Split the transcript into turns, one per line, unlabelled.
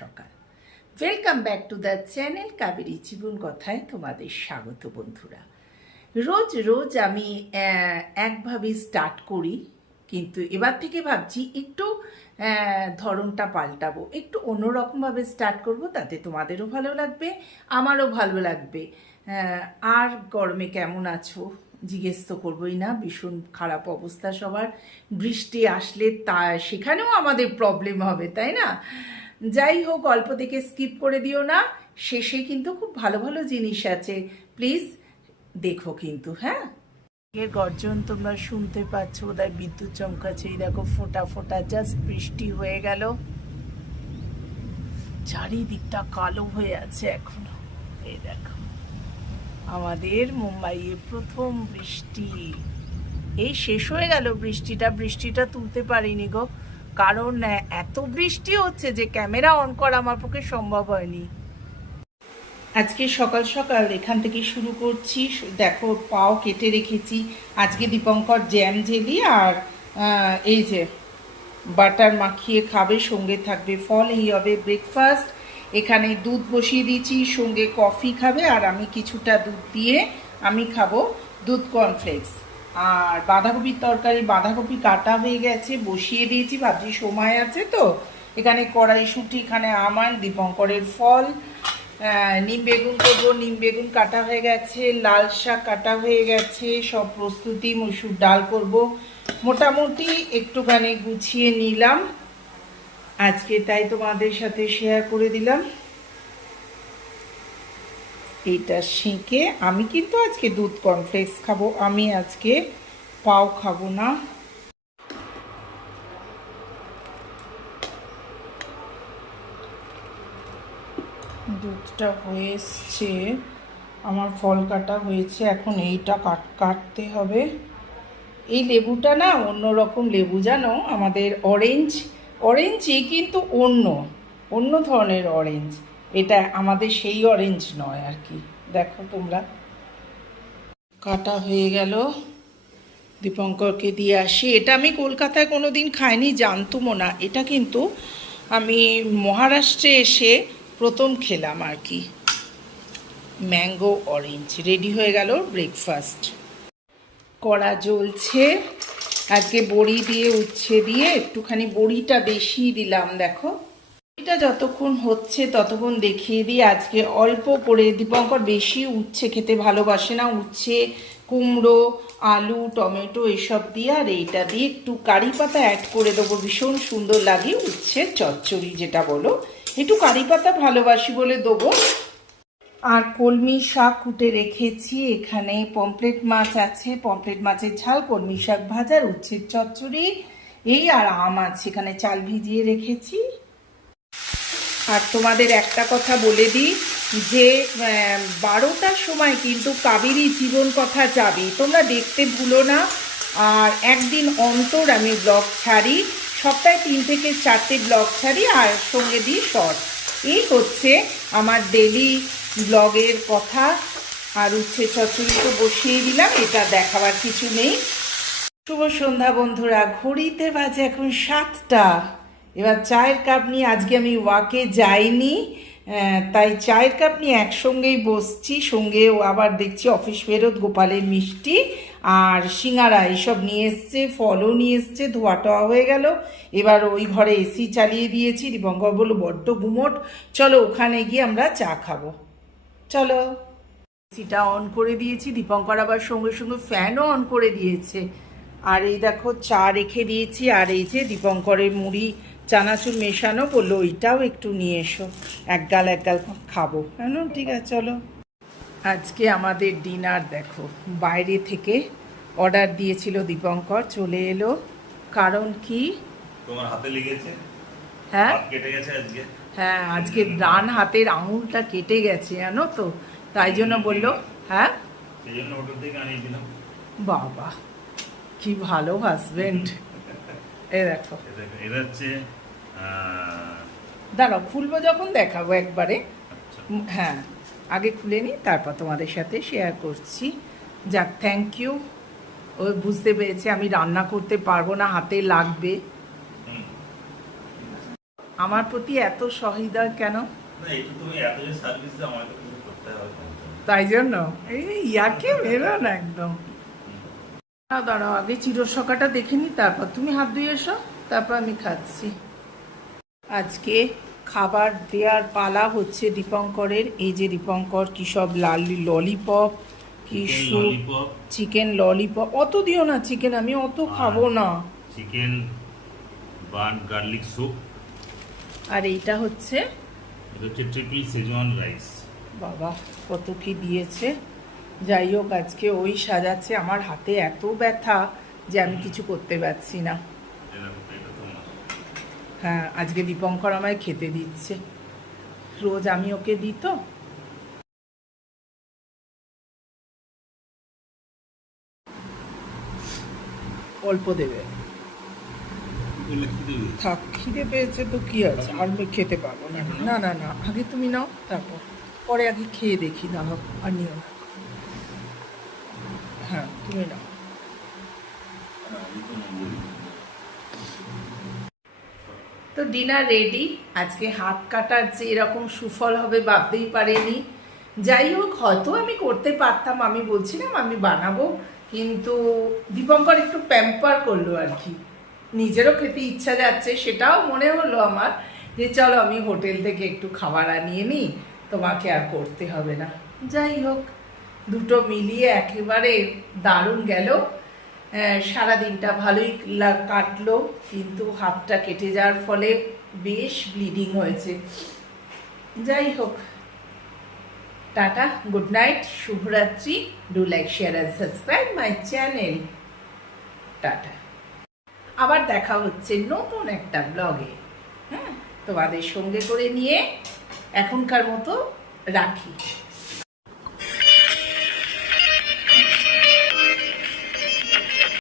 সকাল। Welcome back to the channel Kaberi Jibon কথায় তোমাদের স্বাগত বন্ধুরা। রোজ রোজ আমি একভাবে স্টার্ট করি, কিন্তু এবার থেকে ভাবছি একটু ধরনটা পাল্টাবো। একটু অন্যরকমভাবে স্টার্ট করব, তাতে তোমাদেরও ভালো লাগবে, আমারও ভালো লাগবে। আর গরমে কেমন আছো? জিজ্ঞেস তো করবোই না, ভীষণ খারাপ অবস্থা সবার। বৃষ্টি আসলে তা, সেখানেও আমাদের প্রবলেম হবে, তাই না? যাই হোক অল্প দেখে স্কিপ করে দিও না। শেষে কিন্তু খুব ভালো ভালো জিনিস আছে। প্লিজ দেখো কিন্তু হ্যাঁ? এর গর্জন তোমরা শুনতে পাচ্ছ ওদের বিদ্যুৎ চমকাচ্ছে। দেখো, ফোটা ফোটা জাস্ট বৃষ্টি হয়ে গেল। চারিদিকটা কালো হয়ে আছে এখনও। এই দেখো, আমাদের মুম্বাইয়ে প্রথম বৃষ্টি। এই শেষ হয়ে গেল বৃষ্টিটা বৃষ্টিটা তুলতে পারিনি গো। কারণ এত বৃষ্টি হচ্ছে যে ক্যামেরা অন করা আমার পক্ষে সম্ভব হয়নি। আজকে সকাল সকাল এখান থেকে শুরু করছি। দেখো, পাও কেটে রেখেছি। আজকে দীপঙ্কর জ্যাম জেলি আর এই যে বাটার মাখিয়ে খাবে, সঙ্গে থাকবে ফল, এই হবে ব্রেকফাস্ট এখানে দুধ বসিয়ে দিয়েছি, সঙ্গে কফি খাবে, আর আমি কিছুটা দুধ দিয়ে আমি খাব দুধ কর্নফ্লেক্স আর বাঁধাকপির তরকারি, বাঁধাকপি কাটা হয়ে গেছে, বসিয়ে দিয়েছি, ভাবছি সময় আছে তো। এখানে কড়াইশুঁটি এখানে আমার, দীপঙ্করের ফল নিম বেগুন করব, নিম বেগুন কাটা হয়ে গেছে, লাল শাক কাটা হয়ে গেছে, সব প্রস্তুতি, মসুর ডাল করব। মোটামুটি একটুখানি গুছিয়ে নিলাম। আজকে তাই তোমাদের সাথে শেয়ার করে দিলাম। এইটা শিঁকে, আমি কিন্তু আজকে দুধ কর্নফ্লেক্স খাব, আমি আজকে পাও খাব না। দুধটা হয়ে এসছে আমার ফল কাটা হয়েছে, এখন এইটা কাট, কাটতে হবে। এই লেবুটা না অন্য রকম লেবু, জানো? আমাদের অরেঞ্জ অরেঞ্জই কিন্তু অন্য অন্য ধরনের অরেঞ্জ এটা আমাদের সেই অরেঞ্জ নয় আর কি। দেখো তোমরা। কাটা হয়ে গেল। দীপঙ্করকে দিয়ে আসি। এটা আমি কলকাতায় কোনো দিন খাইনি, জানতুমও না। এটা কিন্তু আমি মহারাষ্ট্রে এসে প্রথম খেলাম আর কি। ম্যাঙ্গো অরেঞ্জ রেডি হয়ে গেল ব্রেকফাস্ট কড়া জ্বলছে। আজকে বড়ি দিয়ে উচ্ছে দিয়ে একটুখানি বড়িটা বেশি দিলাম, দেখো। এটা যতক্ষণ হচ্ছে ততক্ষণ দেখিয়ে দিই। আজকে অল্প করে দীপঙ্কর বেশি উচ্ছে খেতে ভালোবাসে না। উচ্ছে, কুমড়ো, আলু, টমেটো এসব দিয়ে আর এইটা দিয়ে একটু কারি পাতা অ্যাড করে দেবো। ভীষণ সুন্দর লাগে উচ্ছে চচ্চড়ি যেটা বলো। একটু কারি পাতা ভালোবাসি বলে দেবো। আর কলমি শাক কুটে রেখেছি। এখানে পমপ্লেট মাছ আছে। পমপ্লেট মাছের ঝাল, কলমি শাক ভাজার উচ্ছের চচ্চড়ি, এই আর আম আছে। এখানে চাল ভিজিয়ে রেখেছি। আর তোমাদের একটা কথা বলে দিই যে বারোটার সময় কিন্তু কাবেরী জীবন কথা যাবে। তোমরা দেখতে ভুলো না। আর একদিন অন্তর আমি ব্লগ ছাড়ি, সপ্তাহে তিন থেকে চারটে ব্লগ ছাড়ি আর সঙ্গে দিই শর্ট। এই হচ্ছে আমার ডেলি ব্লগের কথা। আর উচ্ছে চচড়ি তো বসিয়ে দিলাম, এটা দেখাবার কিছু নেই। শুভ সন্ধ্যা বন্ধুরা, ঘড়িতে বাজে এখন সাতটা। এবার চায়ের কাপ নিয়ে আজকে আমি ওয়াকে যাইনি তাই চায়ের কাপ নিয়ে একসঙ্গেই বসছি, সঙ্গেও আবার দেখছি অফিস ফেরত, গোপালের মিষ্টি আর সিঙ্গারা এসব নিয়ে এসছে, ফলও নিয়ে এসছে, ধোয়া টোয়া হয়ে গেল। এবার ওই ঘরে এসি চালিয়ে দিয়েছি, দীপঙ্কর বলল, বড্ড গুমোট, চলো ওখানে গিয়ে আমরা চা খাব। চলো। এসিটা অন করে দিয়েছি, দীপঙ্কর আবার সঙ্গে সঙ্গে ফ্যানও অন করে দিয়েছে। আর এই দেখো, চা রেখে দিয়েছি, আর এই যে দীপঙ্করের মুড়ি চানাচুর মেশানো বলল ওইটাও একটু নিয়ে এসো এক গাল এক গাল খাব কেন ঠিক আছে চলো। আজকে আমাদের ডিনার দেখো বাইরে থেকে অর্ডার দিয়েছিল দীপঙ্কর চলে এলো। কারণ কি?
তোমার হাতে লেগেছে?
হ্যাঁ?
কেটে গেছে আজকে?
হ্যাঁ আজকে ডান হাতের আঙুলটা কেটে গেছে জানো তো? তাই জন্য বলল হ্যাঁ? বাবা কি ভালো হাজবেন্ড এ দেখো
এটা- হচ্ছে
দাঁড়াও খুলবো যখন দেখাবো একবারে।
আচ্ছা।
হ্যাঁ আগে খুলে নিই তারপর তোমাদের সাথে শেয়ার করছি। যাক থ্যাংক ইউ ও বুঝতে পেরেছে আমি রান্না করতে পারব না হাতে লাগবে। আমার প্রতি এত সহৃদয় কেন? তাই জন্য? এই ইয়াকে বেরোন একদম। দাঁড়াও দাঁড়াও আগে চিরসকাটা দেখে নি তারপর তুমি হাত ধুয়ে এসো তারপর আমি খাচ্ছি। আজকে খাবার দেওয়ার পালা হচ্ছে দীপঙ্করের। এই যে দীপঙ্কর কি সব লাল ললিপপ কি চিকেন ললিপপ অত দিও না চিকেন আমি অত খাব না।
চিকেন বার্ন গার্লিক স্যুপ
আর এইটা হচ্ছে?
এটা হচ্ছে ট্রিপল সেজওয়ান রাইস
বাবা কত কি দিয়েছে। যাই হোক আজকে ওই সাজাচ্ছে। আমার হাতে এত ব্যথা যে আমি কিছু করতে পারছি না। হ্যাঁ আজকে দীপঙ্কর আমায় খেতে দিচ্ছে। রোজ আমি ওকে দিই তো। অল্প দেবে। থাক খিদে পেয়েছে তো কি আছে? আর আমি খেতে পারব না। না না না আগে তুমি নাও তারপর। পরে আগে খেয়ে দেখি দাও আর নিও না। হ্যাঁ তুমি নাও।
তো
ডিনার রেডি আজকে হাত কাটার যে এরকম সুফল হবে ভাবতেই পারেনি। যাই হোক, হয়তো আমি করতে পারতাম, আমি বলছিলাম আমি বানাবো, কিন্তু দীপঙ্কর একটু প্যাম্পার করল আর কি। নিজেরও খেতে ইচ্ছা যাচ্ছে, সেটাও মনে হলো আমার যে চলো আমি হোটেল থেকে একটু খাবার আনিয়ে নিই, তোমাকে আর করতে হবে না। যাই হোক, দুটো মিলিয়ে একেবারে দারুণ গেল। আহ, সারাদিনটা ভালোই কাটলো কিন্তু হাতটা কেটে যাওয়ার ফলে বেশ ব্লিডিং হয়েছে। যাই হোক টাটা গুড নাইট শুভরাত্রি do like share and subscribe my channel tata. আবার দেখা হচ্ছে নতুন একটা ব্লগে হ্যাঁ তোমাদের সঙ্গে করে নিয়ে এখনকার মতো রাখি।